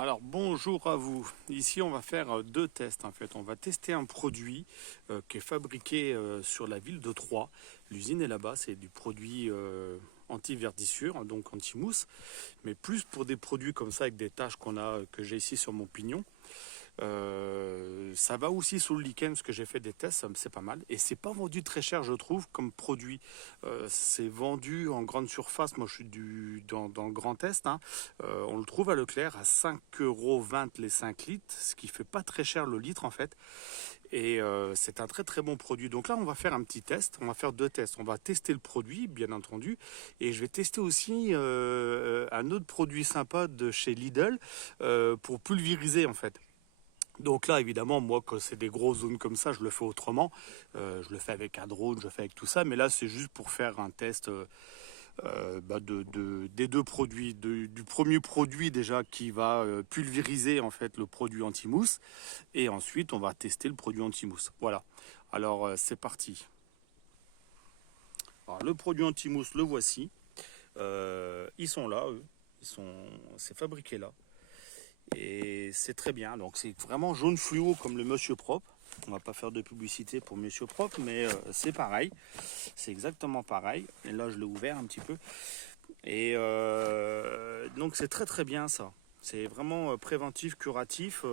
Alors bonjour à vous. Ici on va faire deux tests en fait. On va tester un produit qui est fabriqué sur la ville de Troyes. L'usine est là-bas, c'est du produit anti-verdissure, donc anti-mousse, mais plus pour des produits comme ça avec des taches que j'ai ici sur mon pignon. Ça va aussi sous le lichen parce que j'ai fait des tests, c'est pas mal. Et c'est pas vendu très cher, je trouve, comme produit. C'est vendu en grande surface. Moi, je suis dans le Grand Est, hein. On le trouve à Leclerc à 5,20 € les 5 litres, ce qui fait pas très cher le litre en fait. Et c'est un très très bon produit. Donc là, on va faire un petit test. On va faire deux tests. On va tester le produit, bien entendu. Et je vais tester aussi un autre produit sympa de chez Lidl pour pulvériser en fait. Donc là, évidemment, moi, quand c'est des grosses zones comme ça, je le fais autrement. Je le fais avec un drone, je le fais avec tout ça. Mais là, c'est juste pour faire un test des deux produits. Du premier produit déjà qui va pulvériser en fait le produit anti-mousse. Et ensuite, on va tester le produit anti-mousse. Voilà. Alors, c'est parti. Alors, le produit anti-mousse, le voici. Ils sont là, eux. C'est fabriqué là. Et c'est très bien. Donc c'est vraiment jaune fluo comme le Monsieur Propre. On va pas faire de publicité pour Monsieur Propre, mais c'est pareil. C'est exactement pareil. Et là, je l'ai ouvert un petit peu. Et donc c'est très très bien ça. C'est vraiment préventif, curatif.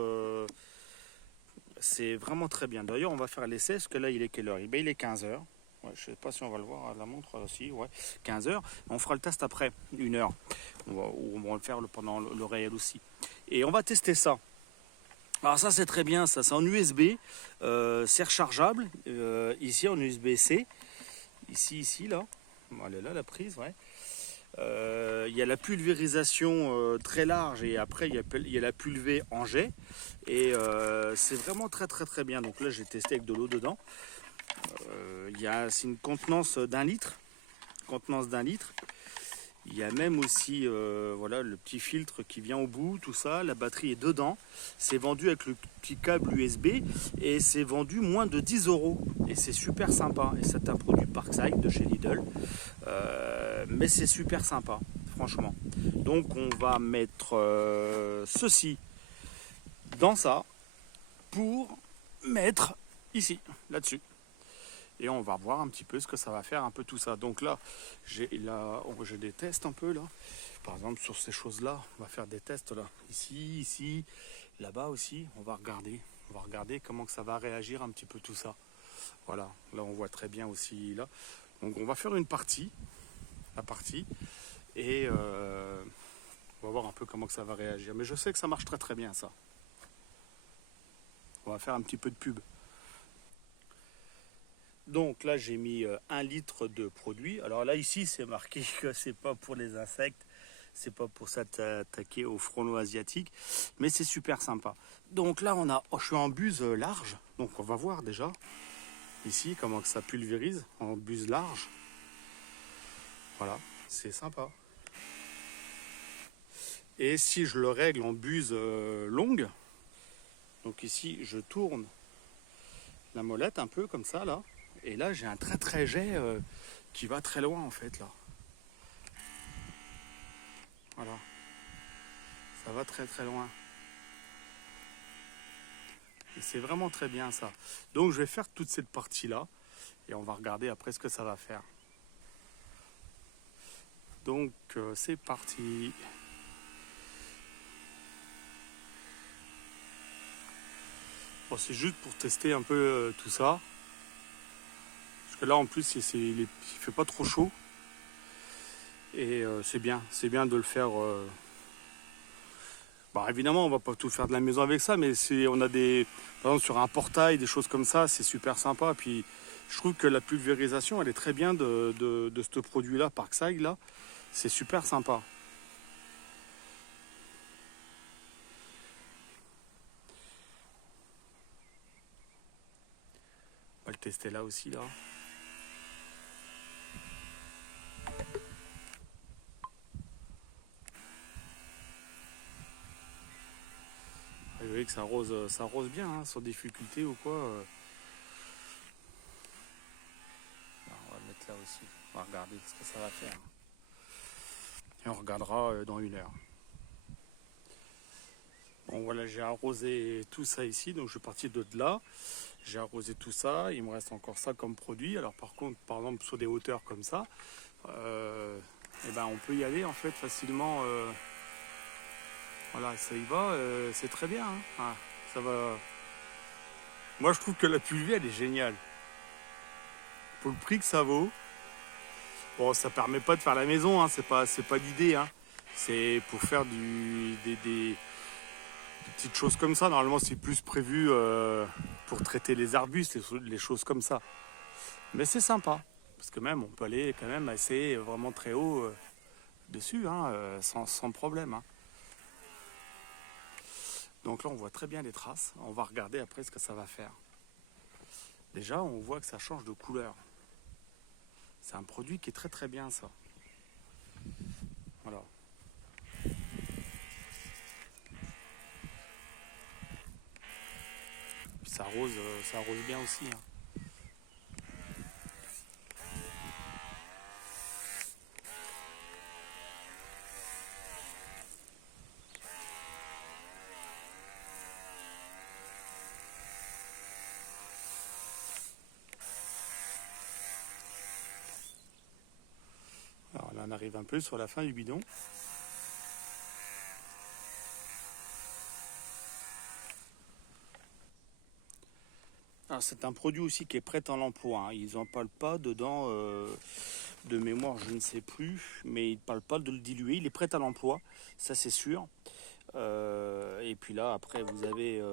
C'est vraiment très bien. D'ailleurs, on va faire l'essai, parce que là, il est quelle heure? Il est 15 heures. Ouais, je ne sais pas si on va le voir à la montre aussi. Ouais, 15 heures. On fera le test après, 1 heure. On va le faire pendant le réel aussi. Et on va tester ça. Alors ça c'est très bien, ça c'est en USB, c'est rechargeable, ici en USB-C, ici là, elle est là la prise, ouais. Il y a la pulvérisation très large et après il y a la pulvée en jet et c'est vraiment très très très bien. Donc là j'ai testé avec de l'eau dedans. C'est une contenance d'un litre. Il y a même aussi voilà, le petit filtre qui vient au bout, tout ça. La batterie est dedans. C'est vendu avec le petit câble USB et c'est vendu moins de 10 €. Et c'est super sympa. Et c'est un produit Parkside de chez Lidl. Mais c'est super sympa, franchement. Donc on va mettre ceci dans ça pour mettre ici, là-dessus. Et on va voir un petit peu ce que ça va faire, un peu tout ça. Donc là, j'ai des tests un peu là. Par exemple, sur ces choses-là, on va faire des tests là. Ici, là-bas aussi, on va regarder. On va regarder comment que ça va réagir un petit peu tout ça. Voilà, là on voit très bien aussi là. Donc on va faire la partie, et on va voir un peu comment que ça va réagir. Mais je sais que ça marche très très bien ça. On va faire un petit peu de pub. Donc là j'ai mis 1 litre de produit. Alors là ici c'est marqué que c'est pas pour les insectes, c'est pas pour s'attaquer aux frelons asiatiques, mais c'est super sympa. Donc là je suis en buse large, donc on va voir déjà ici comment que ça pulvérise en buse large. Voilà, c'est sympa. Et si je le règle en buse longue, donc ici je tourne la molette un peu comme ça là. Et là, j'ai un très très jet qui va très loin en fait là. Voilà, ça va très très loin. Et c'est vraiment très bien ça. Donc je vais faire toute cette partie là et on va regarder après ce que ça va faire. Donc c'est parti. Bon, c'est juste pour tester un peu tout ça. Parce que là en plus il fait pas trop chaud. Et c'est bien de le faire. Bah, évidemment, on va pas tout faire de la maison avec ça, mais on a par exemple sur un portail, des choses comme ça, c'est super sympa. Puis je trouve que la pulvérisation, elle est très bien de ce produit-là, Parkside là, c'est super sympa. On va le tester là aussi là. Vous voyez que ça arrose bien, hein, sans difficulté ou quoi. On va le mettre là aussi. On va regarder ce que ça va faire. Et on regardera dans 1 heure. Bon voilà, j'ai arrosé tout ça ici, donc je suis parti de là. J'ai arrosé tout ça, il me reste encore ça comme produit. Alors par contre, par exemple sur des hauteurs comme ça, et ben on peut y aller en fait facilement. Voilà, ça y va, c'est très bien. Hein. Ah, ça va. Moi je trouve que la pluie elle est géniale. Pour le prix que ça vaut. Bon, ça permet pas de faire la maison, hein, c'est pas l'idée. Hein. C'est pour faire des petites choses comme ça. Normalement, c'est plus prévu pour traiter les arbustes, les choses comme ça. Mais c'est sympa, parce que même on peut aller quand même assez vraiment très haut dessus, hein, sans problème. Hein. Donc là, on voit très bien les traces. On va regarder après ce que ça va faire. Déjà, on voit que ça change de couleur. C'est un produit qui est très très bien, ça. Voilà. Puis ça arrose bien aussi. Hein. Alors là, on arrive un peu sur la fin du bidon. Alors c'est un produit aussi qui est prêt à l'emploi. Hein. Ils n'en parlent pas dedans, de mémoire, je ne sais plus, mais ils ne parlent pas de le diluer. Il est prêt à l'emploi, ça c'est sûr. Et puis là, après, vous avez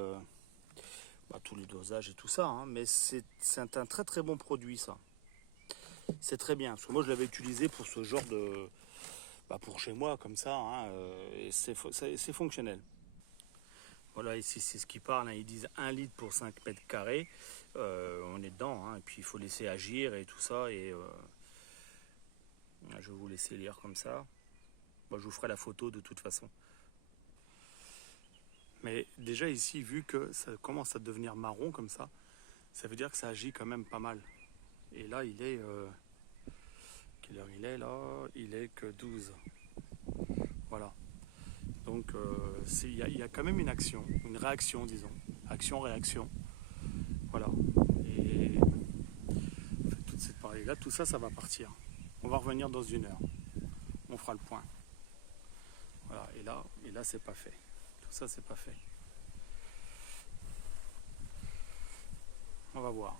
tous les dosages et tout ça. Hein. Mais c'est un très très bon produit, ça. C'est très bien, parce que moi je l'avais utilisé pour ce genre de... pour chez moi, comme ça, hein, et c'est fonctionnel. Voilà, ici c'est ce qu'ils parlent, hein. Ils disent 1 litre pour 5 mètres carrés. On est dedans, hein, et puis il faut laisser agir et tout ça. Et je vais vous laisser lire comme ça. Moi, je vous ferai la photo de toute façon. Mais déjà ici, vu que ça commence à devenir marron comme ça veut dire que ça agit quand même pas mal. Et là, il est... quelle heure il est là? Il est que 12. Voilà. Donc il y a quand même une action, une réaction, disons. Action-réaction. Voilà. Et toute cette partie-là, tout ça, ça va partir. On va revenir dans 1 heure. On fera le point. Voilà. Et là, c'est pas fait. Tout ça, c'est pas fait. On va voir.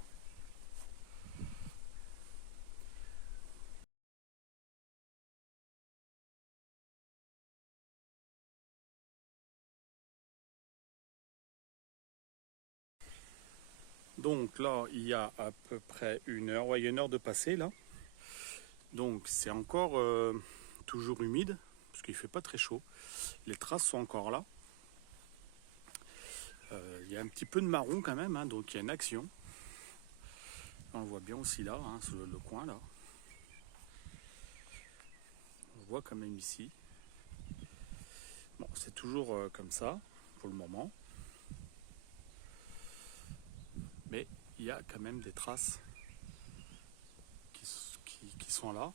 Donc là, il y a à peu près 1 heure. Ouais, il y a 1 heure de passé là. Donc c'est encore toujours humide, parce qu'il ne fait pas très chaud. Les traces sont encore là. Il y a un petit peu de marron quand même, hein, donc il y a une action. On le voit bien aussi là, hein, sur le coin là. On voit quand même ici. Bon, c'est toujours comme ça pour le moment. Mais il y a quand même des traces qui sont là.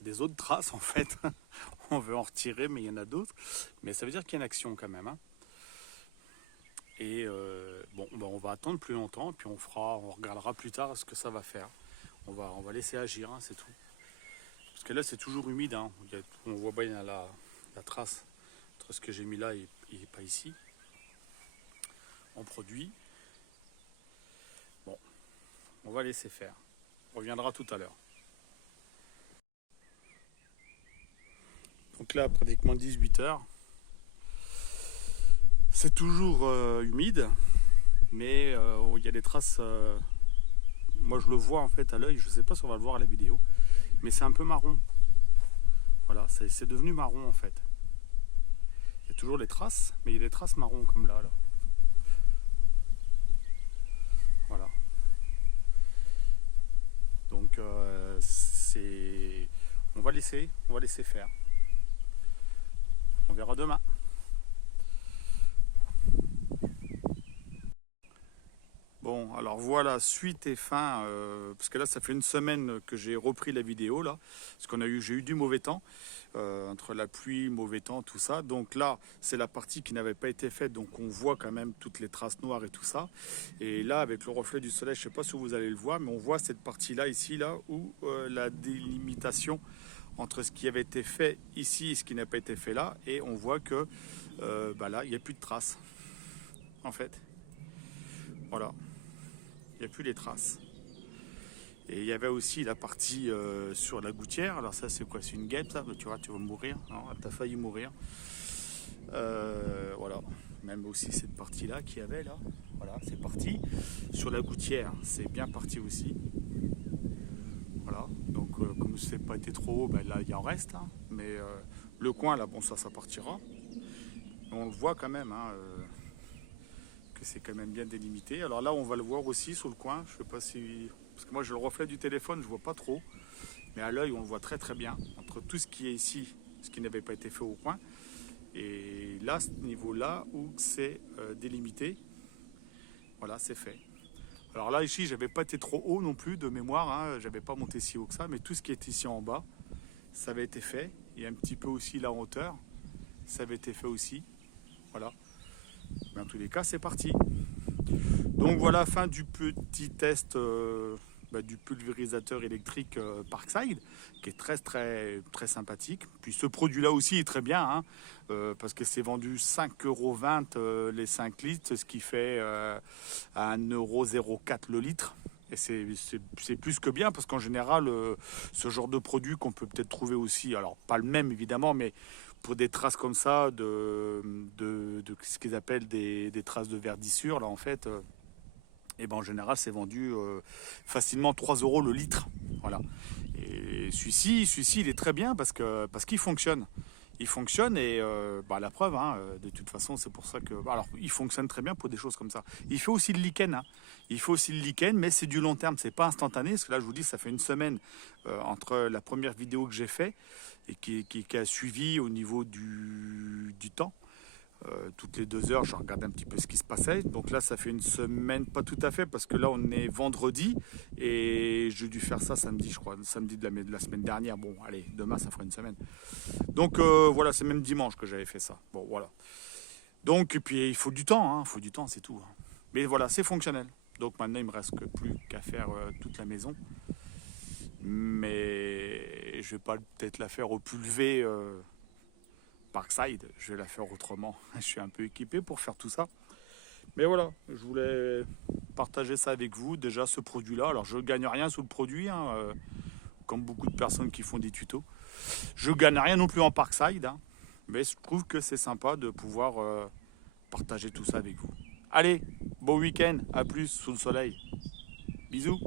Des autres traces en fait. On veut en retirer, mais il y en a d'autres. Mais ça veut dire qu'il y a une action quand même. Hein. Et on va attendre plus longtemps, puis on regardera plus tard ce que ça va faire. On va laisser agir, hein, c'est tout. Parce que là, c'est toujours humide. Hein. On voit bien la trace entre ce que j'ai mis là et pas ici. On produit. Bon, on va laisser faire. On reviendra tout à l'heure. Donc là, pratiquement 18 heures. C'est toujours humide, mais il y a des traces. Moi, je le vois en fait à l'œil. Je ne sais pas si on va le voir à la vidéo, mais c'est un peu marron. Voilà, c'est devenu marron en fait. Il y a toujours les traces, mais il y a des traces marron comme là. Voilà. Donc on va laisser faire. On verra demain. Bon, alors Alors voilà, suite et fin, parce que là ça fait une semaine que j'ai repris la vidéo là, parce j'ai eu du mauvais temps, entre la pluie, mauvais temps, tout ça. Donc là, c'est la partie qui n'avait pas été faite, donc on voit quand même toutes les traces noires et tout ça. Et là, avec le reflet du soleil, je ne sais pas si vous allez le voir, mais on voit cette partie-là, ici, là, où la délimitation entre ce qui avait été fait ici et ce qui n'a pas été fait là, et on voit que là, il n'y a plus de traces, en fait. Voilà. Il n'y a plus les traces. Et il y avait aussi la partie sur la gouttière. Alors ça c'est quoi? C'est une guêpe ça? Tu vois, tu vas mourir. Non, t'as failli mourir. Voilà. Même aussi cette partie là qu'il y avait là. Voilà, c'est parti. Sur la gouttière, c'est bien parti aussi. Voilà. Donc comme c'est pas été trop haut, ben là il en reste. Hein. Mais le coin là, bon ça partira. On le voit quand même. Hein, que c'est quand même bien délimité. Alors là, on va le voir aussi sur le coin. Je sais pas si... Parce que moi, j'ai le reflet du téléphone, je vois pas trop. Mais à l'œil, on le voit très très bien. Entre tout ce qui est ici, ce qui n'avait pas été fait au coin. Et là, ce niveau-là, où c'est délimité, voilà, c'est fait. Alors là, ici, j'avais pas été trop haut non plus de mémoire. Hein. J'avais pas monté si haut que ça. Mais tout ce qui est ici en bas, ça avait été fait. Et un petit peu aussi là en hauteur, ça avait été fait aussi. Voilà. Mais en tous les cas, c'est parti. Donc voilà, fin du petit test du pulvérisateur électrique Parkside, qui est très très très sympathique. Puis ce produit-là aussi est très bien, hein, parce que c'est vendu 5,20 € les 5 litres, ce qui fait à 1,04 € le litre. Et c'est plus que bien, parce qu'en général, ce genre de produit qu'on peut peut-être trouver aussi, alors pas le même évidemment, mais pour des traces comme ça, de ce qu'ils appellent des traces de verdissure, là en fait, et ben en général c'est vendu facilement 3 € le litre. Voilà. Et celui-ci, il est très bien parce qu'il fonctionne. Il fonctionne et la preuve, hein, de toute façon, c'est pour ça que... Alors, il fonctionne très bien pour des choses comme ça. Il fait aussi le lichen. Hein. Il fait aussi le lichen, mais c'est du long terme, c'est pas instantané. Parce que là, je vous dis, ça fait une semaine entre la première vidéo que j'ai fait et qui a suivi au niveau du temps. Toutes les 2 heures, je regardais un petit peu ce qui se passait. Donc là, ça fait une semaine, pas tout à fait, parce que là, on est vendredi et j'ai dû faire ça samedi, je crois, samedi de la semaine dernière. Bon, allez, demain, ça fera une semaine. Donc voilà, c'est même dimanche que j'avais fait ça. Bon, voilà. Donc, et puis il faut du temps, hein, faut du temps, c'est tout. Mais voilà, c'est fonctionnel. Donc maintenant, il me reste plus qu'à faire toute la maison. Mais je vais pas peut-être la faire au pulvé. Parkside, je vais la faire autrement. Je suis un peu équipé pour faire tout ça. Mais voilà, je voulais partager ça avec vous. Déjà, ce produit-là, alors je ne gagne rien sur le produit, hein, comme beaucoup de personnes qui font des tutos. Je ne gagne rien non plus en Parkside, hein, mais je trouve que c'est sympa de pouvoir partager tout ça avec vous. Allez, bon week-end, à plus sous le soleil. Bisous.